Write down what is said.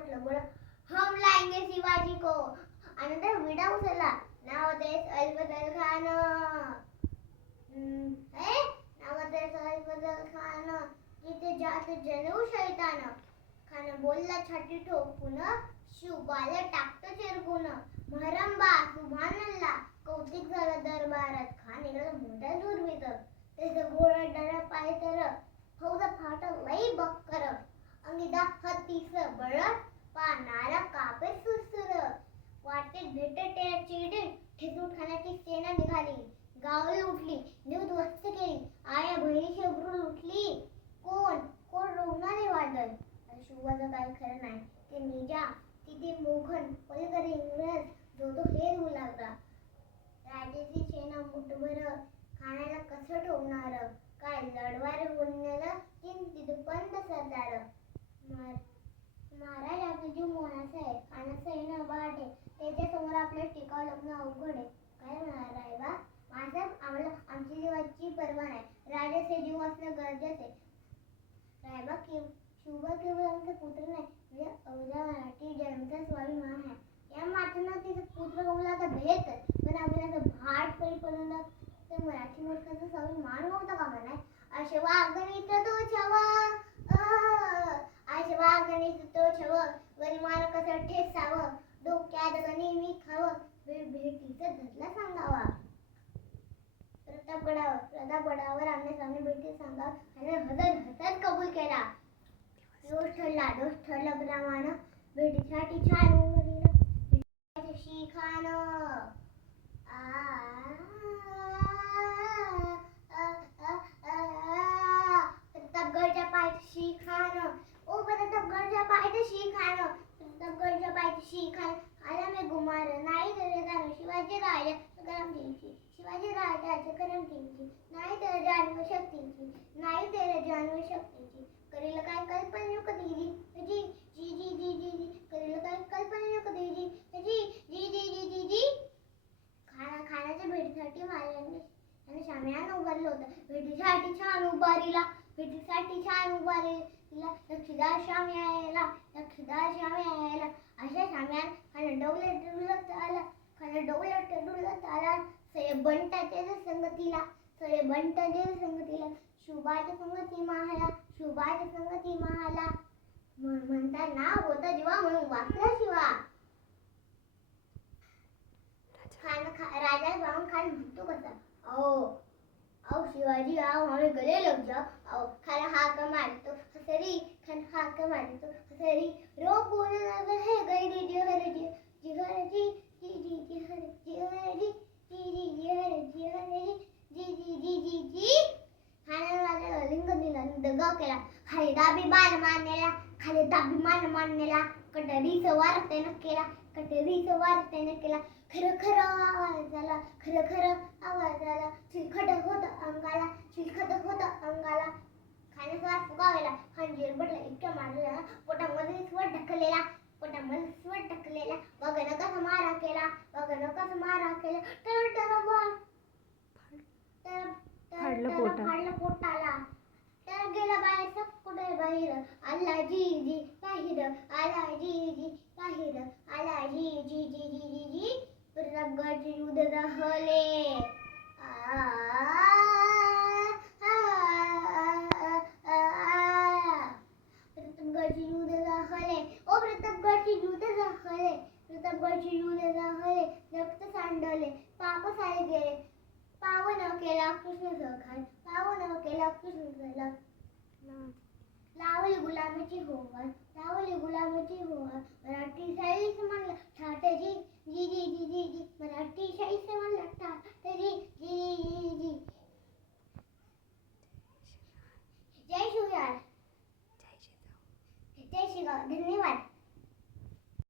उठलं, बोला हम लाएंगे शिवाजी को. आणि नंतर विडा उचलला. नाव देस अल्फजल खान. नाव देस अल्फजल खान. जिथे जात जणू शैतान. खान बोलला छाती ठोकून, शिवबाला टाकतं चिरकून. महरंबा सुभानल्ला कौतिक झालं दरबारात. खान इकडं मोठ्या दुर्वित. त्याचं घोडा डरा पाय तर फौजा फाटल लई बक्कर. अंगिदा हत्तीस बळत पानाला कापे सुरसुर. वाटेत भेटते चिडी ठिसून खाण्याची सेना निघाली. गाव लुटली न्यूज वस्त केली. आया बहिणीची अब्रू लुटली. कोण कोण रोवणारे वादळ. शिवाचं काय खरं नाही. ते निजाम तिथे मोघन पलीकडे इंग्रज जो तो हेर लागला. राजाची सेना मुठभर खाण्याला कसं ठेवणार. काय लढवार बोलण्याला तिथं पंत सरदार. महाराज आपला जीव मोनाचा आहे. खाण्याचं येणं वाट आहे. त्याच्यासमोर आपल्याला टिकावं लागणं अवघड आहे. काय म्हणाला रायबा. माझ्यासाहेब आम्हाला आमची जीवाची पर्वा नाही. राजाचे जीव असणं गरजेचं आहे. रायबा शिवबा केवळ आमचा पुत्र नाही, म्हणजे अवघ्या मराठी जन्मचा स्वाभिमान आहे. या मातेनं तिचा पुत्र गवला तर भेट, पण आपण असं भाट परीपर्यंत ते मराठी मूर्खाचा स्वाभिमान नव्हता कामा नाही. असे वागणीत तो छव, असे वागणीत तो छव, वरिमान कसं ठेसावं, डोक्यात गणी खावं, भेटीचं धरला सांगावा. प्रतापगडावर आमने सामने भेटी सांगावं, आणि हसत कबूल केला. दोष ठरला प्रमाण. भेटीसाठी छान उमरीनं शिखान. प्रतापगडच्या पायथ्याशी खान. ओ प्रतापगडच्या पायथ्याशी खान. प्रतापगडच्या पायथ्याशी खान. आला मी गुमार नाही तरी जाण. शिवाजी राजा करम किंची. शिवाजी राजाचे करम किंची. नाही तर जाणव शक्तींची. नाही तर जाणव शक्तींची. करेल काय कल्पना नको दीदी. जी जी जी जी जी जी. करेल काय कल्पना नको दीदी. जी जी जी जी जी जी. खाण्याच्या भेटीसाठी महाराजांनी शाम्यानं उभारलं होतं. भेटीसाठी छान उभारीला. भेटीसाठी छान उभारीला. लक्षदार शाम्याला. लक्षदार शाम्याला. अशा शाम्यान खाणं डौलत आला. खाणं डौलत आला. सय्यद बंटाच्या संगतीला. सय्यद बंटाच्या संगतीला. शिवबाच्या संगती माहाला. शिवबाच्या संगती माहाला. म्हणता नाव होतं जीवा म्हणून वाचला शिवा. राजा बाहून खान म्हणतो कसा. आओ शिवाजी आओ हमें गले लग जाओ. आओ खान हाक मारतो हसरी. खान हाक मारतो हसरी. रो बोल है गैरी जिहर जी जिहर जी जी जी जिहर जिहर जी जी जी जिहर जिहर जी जी जी जी जी जी. खानाला लिंग दिला दगाव केला. खाली दाभिमान मानलेला. खाली दाभिमान मानलेला. कटरी सवार त्यानं केला. कटरी सवार त्यानं केला. खरं खरं आवाज आला. खरं खरं आवाज आला. चिलखट होत अंगाला. चिलखट होत अंगाला. खाण्याचा फुगावेला. खान जिरबडला इतक्या मारलेला. पोटामध्ये स्वर ढकलेला. पोटामध्ये स्वर ढकलेला. बघणं कसं मारा केला. बघणं कसं मारा केला. फाडलं पोटाला. तर गेला बाहेर सब कुठे बाहेर. आला जी जी बाहेर. आला जी जी बाहेर. आला जी जी जी जी जी जी. प्रतापगडचे युद्ध झाले. प्रतापगडचे युद्ध झाले. ओ प्रतापगडचे युद्ध झाले. प्रतापगडचे युद्ध झाले. रक्त सांडले. पाप सारे गेले. पावन केला कृष्ण सखान. पावन केला कृष्ण सखान. लावली गुलामीची होवर. लावली गुलामीची होवर. मराठी साईस म्हणलं ठाटे जी जी जी जी जी जी.